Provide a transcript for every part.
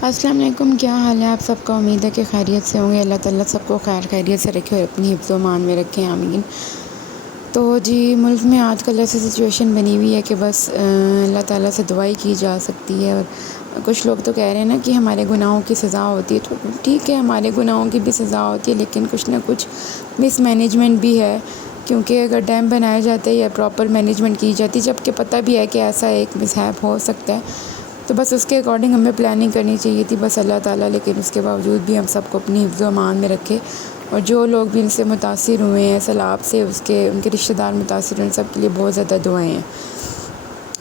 अस्सलाम वालेकुम, क्या हाल है आप सबका। उम्मीद है कि खैरियत से होंगे। अल्लाह ताला सबको खैरियत से रखे और अपनी हिफ्ज़ व मान में रखें, आमीन। तो जी, मुल्क में आजकल ऐसी सिचुएशन बनी हुई है कि बस अल्लाह ताला से दुआई की जा सकती है। और कुछ लोग तो कह रहे हैं ना कि हमारे गुनाहों की सज़ा होती है। तो ठीक है, हमारे गुनाहों की भी सज़ा होती है, लेकिन कुछ ना कुछ मिसमैनेजमेंट भी है। क्योंकि अगर डैम बनाए जाते या प्रॉपर मैनेजमेंट की जाती, जबकि पता भी है कि ऐसा एक मिसहैप हो सकता है, तो बस उसके अकॉर्डिंग हमें प्लानिंग करनी चाहिए थी बस, अल्लाह ताला। लेकिन उसके बावजूद भी हम सबको अपनी हिफ्ज़ व अमान में रखे। और जो लोग भी इनसे मुतासिर हुए हैं, सैलाब से, उनके रिश्तेदार मुतासिर हुए हैं, सब के लिए बहुत ज़्यादा दुआएं हैं।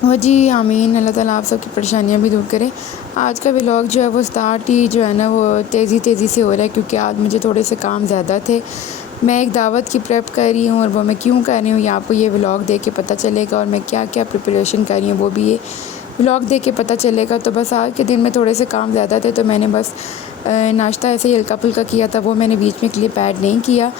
और जी आमीन, अल्लाह ताला आप सबकी परेशानियां भी दूर करे। आज का व्लॉग जो है वो स्टार्ट ही जो है ना वो तेज़ी से हो रहा है, क्योंकि आज मुझे थोड़े से काम ज़्यादा थे। मैं एक दावत की प्रेप कर रही हूँ, और वो मैं क्यों कर रही हूँ ये आपको ये व्लॉग देख के पता चलेगा। और मैं क्या क्या प्रिपरेशन कर रही हूँ वो भी ये व्लॉग देख के पता चलेगा। तो बस आज के दिन में थोड़े से काम ज़्यादा थे, तो मैंने बस नाश्ता ऐसे ही हल्का फुल्का किया था, वो मैंने बीच में क्लिप ऐड नहीं किया।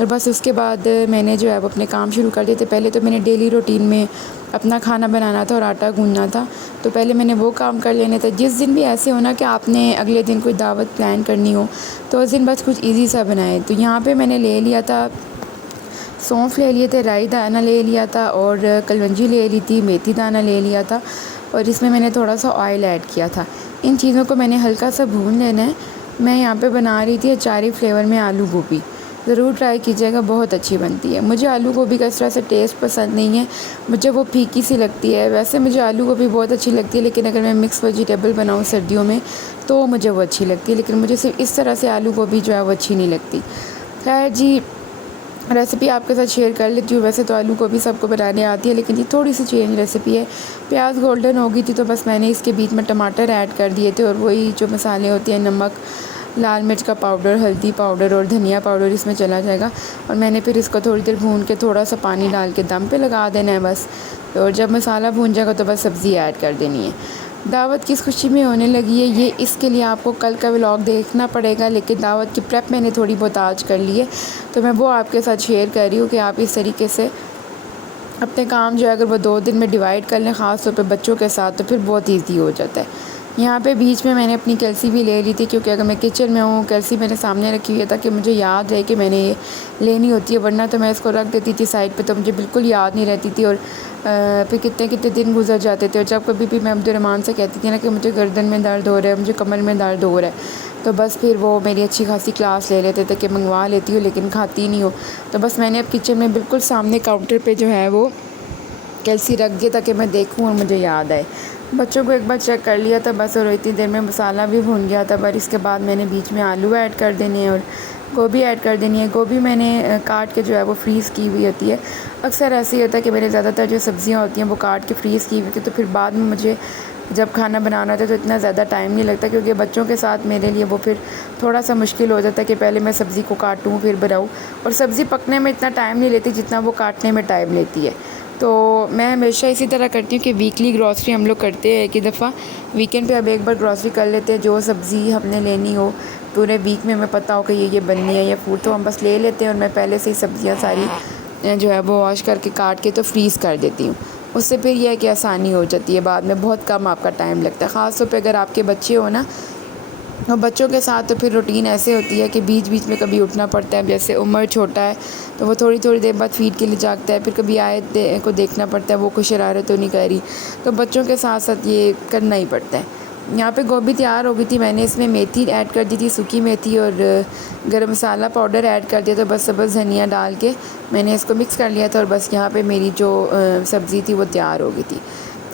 और बस उसके बाद मैंने जो है वो अपने काम शुरू कर दिए थे। पहले तो मैंने डेली रूटीन में अपना खाना बनाना था और आटा गूँधना था, तो पहले मैंने वो काम कर लेने थे। जिस दिन भी ऐसे हो ना कि आपने अगले दिन कोई दावत प्लान करनी हो, तो उस दिन बस कुछ ईज़ी सा बनाए। तो यहाँ पे मैंने ले लिया था, सौंफ ले लिए थे, राई दाना ले लिया था, और कलवंजी ले ली थी, मेथी दाना ले लिया था, और इसमें मैंने थोड़ा सा ऑयल ऐड किया था। इन चीज़ों को मैंने हल्का सा भून लेना है। मैं यहाँ पे बना रही थी अचारी फ्लेवर में आलू गोभी। ज़रूर ट्राई कीजिएगा, बहुत अच्छी बनती है। मुझे आलू गोभी का इस तरह से टेस्ट पसंद नहीं है, मुझे वो फीकी सी लगती है। वैसे मुझे आलू गोभी बहुत अच्छी लगती है, लेकिन अगर मैं मिक्स वेजिटेबल बनाऊँ सर्दियों में तो मुझे वो अच्छी लगती है, लेकिन मुझे सिर्फ इस तरह से आलू गोभी जो है वो अच्छी नहीं लगती। खैर जी, रेसिपी आपके साथ शेयर कर लेती हूँ। वैसे तो आलू गोभी सबको बनाने आती है, लेकिन ये थोड़ी सी चेंज रेसिपी है। प्याज गोल्डन हो गई थी, तो बस मैंने इसके बीच में टमाटर ऐड कर दिए थे, और वही जो मसाले होते हैं, नमक, लाल मिर्च का पाउडर, हल्दी पाउडर और धनिया पाउडर इसमें चला जाएगा। और मैंने फिर इसको थोड़ी देर भून के थोड़ा सा पानी डाल के दम पे लगा देना है बस। और जब मसाला भून जाएगा तो बस सब्ज़ी ऐड कर देनी है। दावत किस खुशी में होने लगी है ये, इसके लिए आपको कल का व्लॉग देखना पड़ेगा, लेकिन दावत की प्रेप मैंने थोड़ी बहुत आज कर ली है, तो मैं वो आपके साथ शेयर कर रही हूँ कि आप इस तरीके से अपने काम जो है अगर वो 2 दिन में डिवाइड कर लें, ख़ास तौर पे बच्चों के साथ, तो फिर बहुत ईजी हो जाता है। यहाँ पे बीच में मैंने अपनी कैल्सी भी ले ली थी, क्योंकि अगर मैं किचन में हूँ, कैल्सी मैंने सामने रखी हुई है ताकि मुझे याद रहे कि मैंने ये लेनी होती है, वरना तो मैं इसको रख देती थी साइड पे, तो मुझे बिल्कुल याद नहीं रहती थी। और फिर कितने कितने दिन गुजर जाते थे। और जब कभी भी मैं अब्दुर्रहमान से कहती थी ना कि मुझे गर्दन में दर्द हो रहा है, मुझे कमर में दर्द हो रहा है, तो बस फिर वो मेरी अच्छी खासी क्लास ले लेते थे कि मंगवा लेती हूँ लेकिन खाती नहीं हो। तो बस मैंने अब किचन में बिल्कुल सामने काउंटर पे जो है वो कैल्सी रख दिया ताकि मैं देखूँ और मुझे याद आए। बच्चों को एक बार चेक कर लिया था बस, और इतनी देर में मसाला भी भून गया था। पर इसके बाद मैंने बीच में आलू ऐड कर देने हैं और गोभी ऐड कर देनी है। गोभी मैंने काट के जो है वो फ्रीज़ की हुई होती है। अक्सर ऐसे ही होता है कि मैंने ज़्यादातर जो सब्ज़ियाँ होती हैं वो काट के फ्रीज़ की हुई थी, तो फिर बाद में मुझे जब खाना बनाना होता है तो इतना ज़्यादा टाइम नहीं लगता, क्योंकि बच्चों के साथ मेरे लिए वो फिर थोड़ा सा मुश्किल हो जाता है कि पहले मैं सब्ज़ी को काटूँ फिर बनाऊँ। और सब्ज़ी पकने में इतना टाइम नहीं लेती जितना वो काटने में टाइम लेती है। तो मैं हमेशा इसी तरह करती हूँ कि वीकली ग्रॉसरी हम लोग करते हैं एक ही दफ़ा। वीकेंड पे अब एक बार ग्रॉसरी कर लेते हैं, जो सब्ज़ी हमने लेनी हो पूरे वीक में हमें पता हो कि ये बननी है, या फूड तो हम बस ले लेते हैं। और मैं पहले से ही सब्ज़ियाँ सारी जो है वो वॉश करके काट के तो फ्रीज़ कर देती हूँ। उससे फिर यह है कि आसानी हो जाती है, बाद में बहुत कम आपका टाइम लगता है। ख़ास तौर पे अगर आपके बच्चे हो ना, और बच्चों के साथ तो फिर रूटीन ऐसे होती है कि बीच बीच में कभी उठना पड़ता है। जैसे उमर छोटा है तो वो थोड़ी थोड़ी देर बाद फ़ीड के लिए जागता है, फिर कभी को देखना पड़ता है वो कोई शरारत तो नहीं कर रही, तो बच्चों के साथ साथ ये करना ही पड़ता है। यहाँ पे गोभी तैयार हो गई थी, मैंने इसमें मेथी ऐड कर दी थी, सूखी मेथी, और गरम मसाला पाउडर ऐड कर दिया। तो बस धनिया डाल के मैंने इसको मिक्स कर लिया था, और बस यहाँ पे मेरी जो सब्ज़ी थी वो तैयार हो गई थी।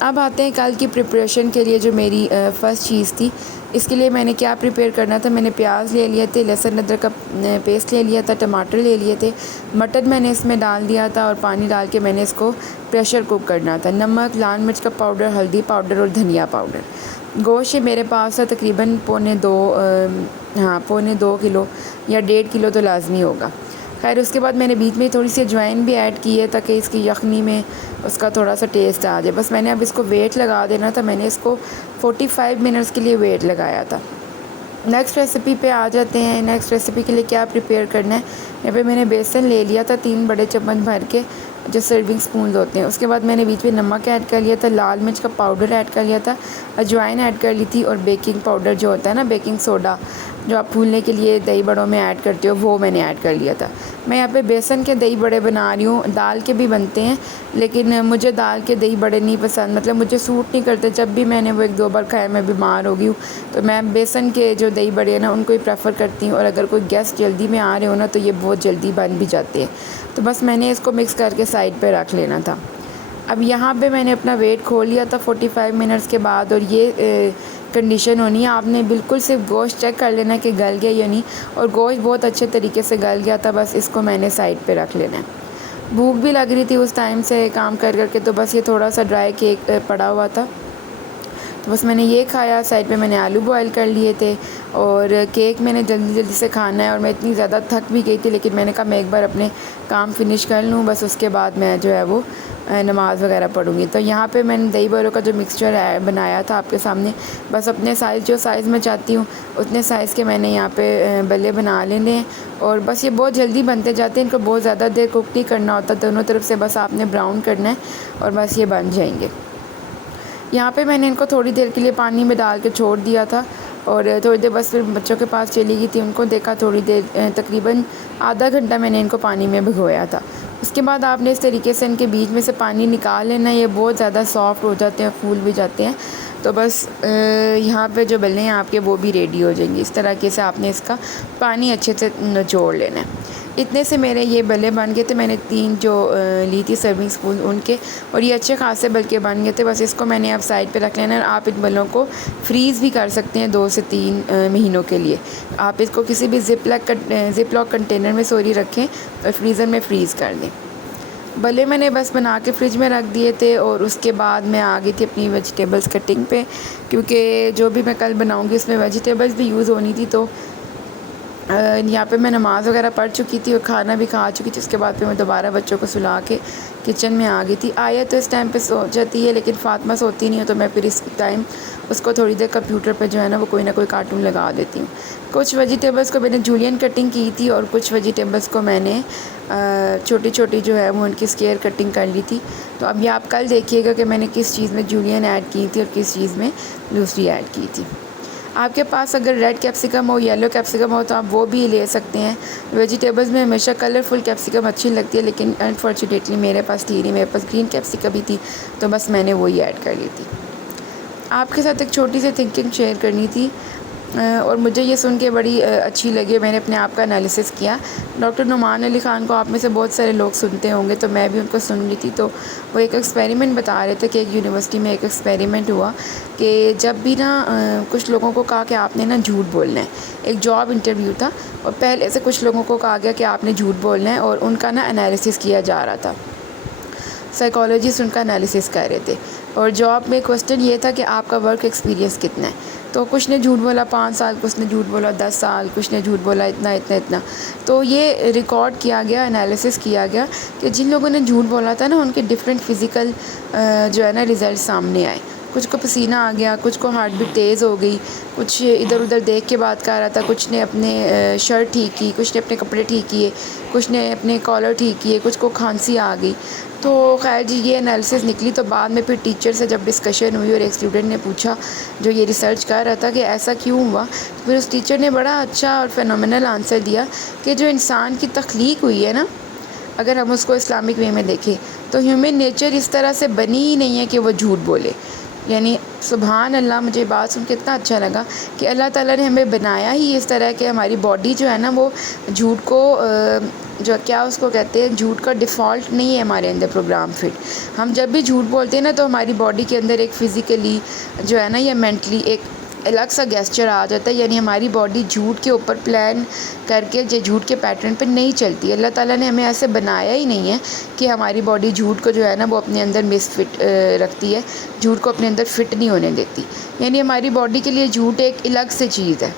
अब आते हैं कल की प्रिपरेशन के लिए, जो मेरी फ़र्स्ट चीज़ थी। इसके लिए मैंने क्या प्रिपेयर करना था, मैंने प्याज ले लिए थे, लहसुन अदरक का पेस्ट ले लिया था, टमाटर ले लिए थे, मटर मैंने इसमें डाल दिया था, और पानी डाल के मैंने इसको प्रेशर कुक करना था। नमक, लाल मिर्च का पाउडर, हल्दी पाउडर और धनिया पाउडर। गोश्त मेरे पास है तकरीबन पौने 2 किलो या 1.5 किलो तो लाजमी होगा। खैर उसके बाद मैंने बीच में थोड़ी सी अजवाइन भी ऐड की है ताकि इसकी यखनी में उसका थोड़ा सा टेस्ट आ जाए। बस मैंने अब इसको वेट लगा देना था, मैंने इसको 45 मिनट्स के लिए वेट लगाया था। नेक्स्ट रेसिपी पे आ जाते हैं। नेक्स्ट रेसिपी के लिए क्या प्रिपेयर करना है, यहाँ पे मैंने बेसन ले लिया था 3 बड़े चम्मच भर के। जो सर्विंग स्पून होते हैं। उसके बाद मैंने बीच में नमक ऐड कर लिया था, लाल मिर्च का पाउडर ऐड कर लिया था, अजवाइन ऐड कर ली थी, और बेकिंग पाउडर जो होता है ना, बेकिंग सोडा जो आप फूलने के लिए दही बड़ों में ऐड करते हो, वो मैंने ऐड कर लिया था। मैं यहाँ पे बेसन के दही बड़े बना रही हूँ। दाल के भी बनते हैं, लेकिन मुझे दाल के दही बड़े नहीं पसंद, मतलब मुझे सूट नहीं करते। जब भी मैंने वो 1-2 बार खाया, मैं बीमार हो गई हूँ, तो मैं बेसन के जो दही बड़े हैं ना, उनको ही प्रेफर करती हूँ। और अगर कोई गेस्ट जल्दी में आ रहे हो ना, तो ये बहुत जल्दी बन भी जाते हैं। तो बस मैंने इसको मिक्स करके साइड पर रख लेना था। अब यहाँ पे मैंने अपना वेट खोल लिया था 45 मिनट्स के बाद, और ये कंडीशन होनी है। आपने बिल्कुल सिर्फ गोश्त चेक कर लेना कि गल गया या नहीं, और गोश्त बहुत अच्छे तरीके से गल गया था। बस इसको मैंने साइड पे रख लेना है। भूख भी लग रही थी उस टाइम से काम कर करके, तो बस ये थोड़ा सा ड्राई केक पड़ा हुआ था, तो बस मैंने ये खाया। साइड पे मैंने आलू बॉयल कर लिए थे, और केक मैंने जल्दी जल्दी से खाना है। और मैं इतनी ज़्यादा थक भी गई थी, लेकिन मैंने कहा मैं एक बार अपने काम फिनिश कर लूँ, बस उसके बाद मैं जो है वो नमाज़ वगैरह पढ़ूँगी। तो यहाँ पे मैंने दही बड़ों का जो मिक्सचर बनाया था आपके सामने, बस अपने साइज़ जो साइज़ में चाहती हूँ उतने साइज़ के मैंने यहाँ पे बल्ले बना लेने हैं। और बस ये बहुत जल्दी बनते जाते हैं, इनको बहुत ज़्यादा देर कुक नहीं करना होता, दोनों तरफ से बस आपने ब्राउन करना है और बस ये बन जाएंगे। यहाँ पे मैंने इनको थोड़ी देर के लिए पानी में डाल के छोड़ दिया था, और थोड़ी देर बस फिर बच्चों के पास चली गई थी, उनको देखा थोड़ी देर, तकरीबन आधा घंटा मैंने इनको पानी में भिगोया था। उसके बाद आपने इस तरीके से इनके बीच में से पानी निकाल लेना। ये बहुत ज़्यादा सॉफ्ट हो जाते हैं, फूल भी जाते हैं। तो बस यहाँ पे जो बल्ले हैं आपके वो भी रेडी हो जाएंगे। इस तरीके से आपने इसका पानी अच्छे से निचोड़ लेना है। इतने से मेरे ये बल्ले बन गए थे। मैंने 3 जो ली थी सर्विंग स्पून उनके, और ये अच्छे खासे बल्कि बन गए थे। बस इसको मैंने अब साइड पे रख लेना है। आप इन बल्लों को फ्रीज़ भी कर सकते हैं 2 से 3 महीनों के लिए। आप इसको किसी भी ज़िप लॉक कंटेनर में रखें और फ्रीज़र में फ्रीज़ कर दें। बल्ले मैंने बस बना के फ्रिज में रख दिए थे, और उसके बाद मैं आ गई थी अपनी वेजिटेबल्स कटिंग पे, क्योंकि जो भी मैं कल बनाऊँगी उसमें वेजिटेबल्स भी यूज़ होनी थी। तो यहाँ पे मैं नमाज़ वगैरह पढ़ चुकी थी और खाना भी खा चुकी थी। उसके बाद फिर मैं दोबारा बच्चों को सुला के किचन में आ गई थी। आया तो इस टाइम पे सो जाती है, लेकिन फ़ातिमा सोती नहीं है, तो मैं फिर इस टाइम उसको थोड़ी देर कंप्यूटर पे जो है ना वो कोई ना कोई कार्टून लगा देती हूँ। कुछ वेजिटेबल्स को मैंने जूलियन कटिंग की थी, और कुछ वेजिटेबल्स को मैंने छोटी छोटी जो है वो उनकी स्क्वायर कटिंग कर ली थी। तो अब ये आप कल देखिएगा कि मैंने किस चीज़ में जूलियन ऐड की थी और किस चीज़ में दूसरी ऐड की थी। आपके पास अगर रेड कैप्सिकम हो, येलो कैप्सिकम हो, तो आप वो भी ले सकते हैं। वेजिटेबल्स में हमेशा कलरफुल कैप्सिकम अच्छी लगती है, लेकिन अनफॉर्चुनेटली मेरे पास थी नहीं, मेरे पास ग्रीन कैप्सिकम भी थी, तो बस मैंने वही ऐड कर ली थी। आपके साथ एक छोटी सी थिंकिंग शेयर करनी थी, और मुझे ये सुन के बड़ी अच्छी लगी। मैंने अपने आप का एनालिसिस किया। डॉक्टर नुमान अली ख़ान को आप में से बहुत सारे लोग सुनते होंगे, तो मैं भी उनको सुन ली थी। तो वो एक एक्सपेरिमेंट बता रहे थे कि एक यूनिवर्सिटी में एक एक्सपेरिमेंट हुआ कि जब भी ना कुछ लोगों को कहा कि आपने ना झूठ बोलना है। एक जॉब इंटरव्यू था, और पहले से कुछ लोगों को कहा गया कि आपने झूठ बोलना है, और उनका ना एनालिसिस किया जा रहा था। साइकोलॉजिस्ट उनका एनालिसिस कर रहे थे, और जॉब में क्वेश्चन ये था कि आपका वर्क एक्सपीरियंस कितना है। तो कुछ ने झूठ बोला 5 साल, कुछ ने झूठ बोला 10 साल, कुछ ने झूठ बोला इतना इतना इतना। तो ये रिकॉर्ड किया गया, एनालिसिस किया गया कि जिन लोगों ने झूठ बोला था ना, उनके डिफरेंट फ़िज़िकल जो है ना रिज़ल्ट सामने आए। कुछ को पसीना आ गया, कुछ को हार्ट बीट तेज़ हो गई, कुछ इधर उधर देख के बात कर रहा था, कुछ ने अपने शर्ट ठीक की, कुछ ने अपने कपड़े ठीक किए, कुछ ने अपने कॉलर ठीक किए, कुछ को खांसी आ गई। तो खैर जी, ये एनालिसिस निकली। तो बाद में फिर टीचर से जब डिस्कशन हुई और एक स्टूडेंट ने पूछा जो ये रिसर्च कर रहा था कि ऐसा क्यों हुआ, फिर उस टीचर ने बड़ा अच्छा और फेनोमेनल आंसर दिया कि जो इंसान की तख्लीक हुई है ना, अगर हम उसको इस्लामिक वे में देखें, तो ह्यूमन नेचर इस तरह से बनी ही नहीं है कि वो झूठ बोले। यानी सुभान अल्लाह, मुझे बात सुन के इतना अच्छा लगा कि अल्लाह ताला ने हमें बनाया ही इस तरह कि हमारी बॉडी जो है ना वो झूठ को जो क्या उसको कहते हैं, झूठ का डिफ़ॉल्ट नहीं है हमारे अंदर प्रोग्राम फिट। हम जब भी झूठ बोलते हैं ना, तो हमारी बॉडी के अंदर एक फ़िज़िकली जो है ना या मेंटली एक अलग सा गेस्चर आ जाता है। यानी हमारी बॉडी झूठ के ऊपर प्लान करके जो झूठ के पैटर्न पे नहीं चलती। अल्लाह ताला ने हमें ऐसे बनाया ही नहीं है कि हमारी बॉडी झूठ को जो है ना वो अपने अंदर मिसफिट रखती है, झूठ को अपने अंदर फिट नहीं होने देती। यानी हमारी बॉडी के लिए झूठ एक अलग से चीज़ है।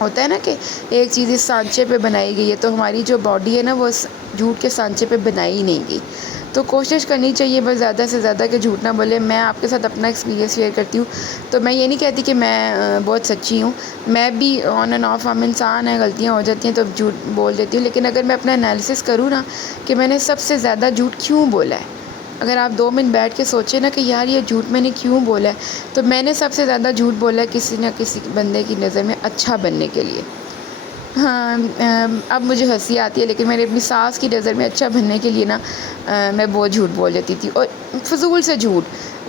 होता है ना कि एक चीज़ इस सांचे पे बनाई गई है, तो हमारी जो बॉडी है ना वो झूठ के सांचे पे बनाई ही नहीं गई। तो कोशिश करनी चाहिए बस ज़्यादा से ज़्यादा कि झूठ ना बोले। मैं आपके साथ अपना एक्सपीरियंस शेयर करती हूँ, तो मैं ये नहीं कहती कि मैं बहुत सच्ची हूँ। मैं भी ऑन एंड ऑफ, हम इंसान हैं, गलतियाँ हो जाती हैं तो झूठ बोल देती हूँ। लेकिन अगर मैं अपना एनालिसिस करूँ ना कि मैंने सबसे ज़्यादा झूठ क्यों बोला है, अगर आप 2 मिनट बैठ के सोचें ना कि यार ये झूठ मैंने क्यों बोला है, तो मैंने सबसे ज़्यादा झूठ बोला है किसी न किसी बंदे की नज़र में अच्छा बनने के लिए। हाँ, अब मुझे हँसी आती है, लेकिन मैंने अपनी सास की नज़र में अच्छा बनने के लिए ना मैं बहुत झूठ बोल देती थी, और फ़िज़ूल से झूठ,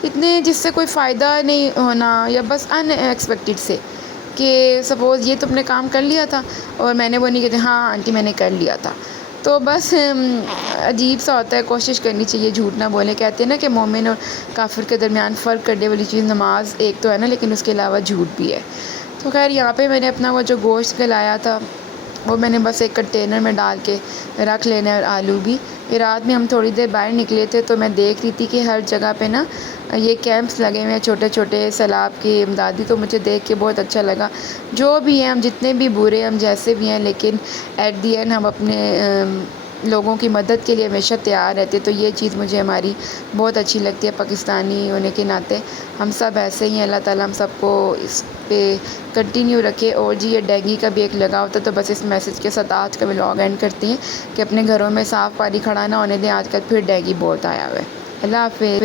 इतने जिससे कोई फ़ायदा नहीं होना, या बस अनएक्सपेक्टेड से कि सपोज़ ये तुमने काम कर लिया था और मैंने वो नहीं कहती हाँ आंटी मैंने कर लिया था। तो बस अजीब सा होता है। कोशिश करनी चाहिए झूठ ना बोलें। कहते हैं ना कि मोमिन और काफिर के दरमियान फ़र्क करने वाली चीज़ नमाज एक तो है ना, लेकिन उसके अलावा झूठ भी है। तो खैर यहाँ पे मैंने अपना वो जो गोश्त गलाया था वो मैंने बस एक कंटेनर में डाल के रख लेना है, और आलू भी। फिर रात में हम थोड़ी देर बाहर निकले थे तो मैं देख रही थी कि हर जगह पे ना ये कैंप्स लगे हुए हैं छोटे छोटे सैलाब के इमदादी। तो मुझे देख के बहुत अच्छा लगा। जो भी हैं, हम जितने भी बुरे, हम जैसे भी हैं, लेकिन एट दी एंड हम अपने लोगों की मदद के लिए हमेशा तैयार रहते। तो ये चीज़ मुझे हमारी बहुत अच्छी लगती है, पाकिस्तानी होने के नाते हम सब ऐसे ही हैं। अल्लाह ताला हम सबको इस पे कंटिन्यू रखे। और जी ये डेंगू का भी एक लगा होता है, तो बस इस मैसेज के साथ आज का व्लॉग एंड करते हैं कि अपने घरों में साफ़ पानी खड़ा ना होने दें। आजकल फिर डेंगू बहुत आया हुआ है। अल्लाह हाफ़िज़।